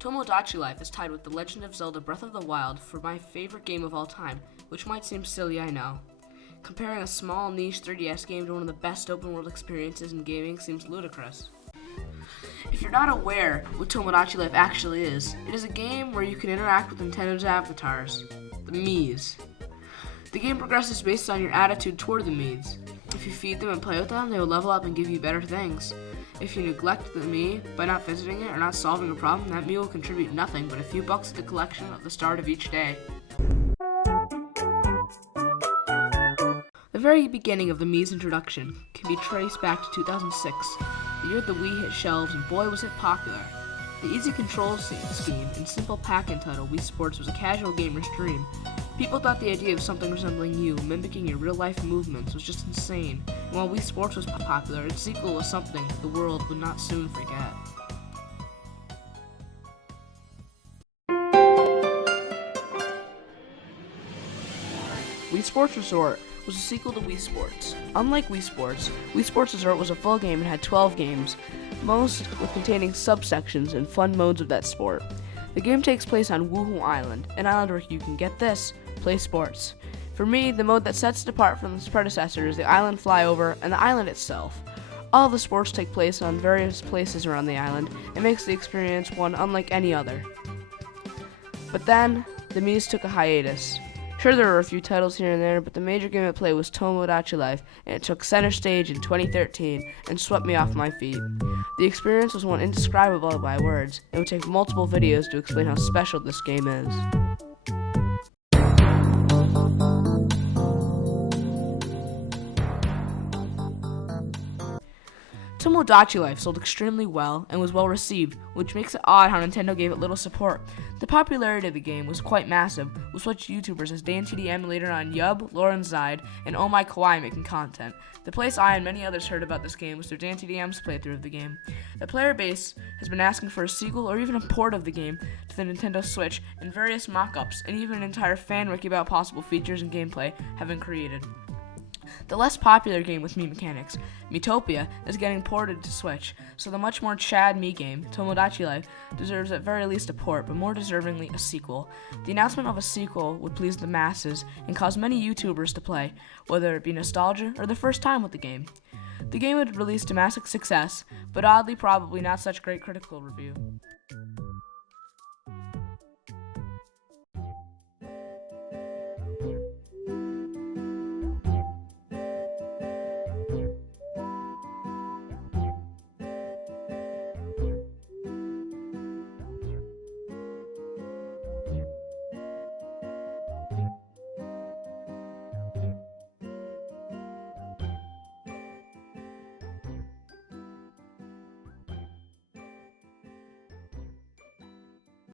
Tomodachi Life is tied with The Legend of Zelda Breath of the Wild for my favorite game of all time, which might seem silly, I know. Comparing a small, niche 3DS game to one of the best open-world experiences in gaming seems ludicrous. If you're not aware what Tomodachi Life actually is, it is a game where you can interact with Nintendo's avatars, the Miis. The game progresses based on your attitude toward the Miis. If you feed them and play with them, they will level up and give you better things. If you neglect the Mii by not visiting it or not solving a problem, that Mii will contribute nothing but a few bucks to the collection at the start of each day. The very beginning of the Mii's introduction can be traced back to 2006, the year the Wii hit shelves, and boy was it popular. The easy control scheme and simple pack-in title Wii Sports was a casual gamer's dream. People thought the idea of something resembling you, mimicking your real-life movements, was just insane, and while Wii Sports was popular, its sequel was something the world would not soon forget. Wii Sports Resort was a sequel to Wii Sports. Unlike Wii Sports Resort was a full game and had 12 games, most with containing subsections and fun modes of that sport. The game takes place on Woohoo Island, an island where you can get this, play sports. For me, the mode that sets it apart from its predecessor is the island flyover and the island itself. All the sports take place on various places around the island and makes the experience one unlike any other. But then, the Mii's took a hiatus. Sure, there were a few titles here and there, but the major game at play was Tomodachi Life, and it took center stage in 2013 and swept me off my feet. The experience was one indescribable by words. It would take multiple videos to explain how special this game is. Tomodachi Life sold extremely well and was well received, which makes it odd how Nintendo gave it little support. The popularity of the game was quite massive, with such YouTubers as DanTD Emulator on Yub, Lauren Zide, and Oh My Kawaii making content. The place I and many others heard about this game was through DanTDM's playthrough of the game. The player base has been asking for a sequel or even a port of the game to the Nintendo Switch, and various mock-ups and even an entire fan wiki about possible features and gameplay have been created. The less popular game with Mii mechanics, Miitopia, is getting ported to Switch, so the much more Chad Mii game, Tomodachi Life, deserves at very least a port, but more deservingly a sequel. The announcement of a sequel would please the masses and cause many YouTubers to play, whether it be nostalgia or the first time with the game. The game would release to massive success, but oddly probably not such great critical review.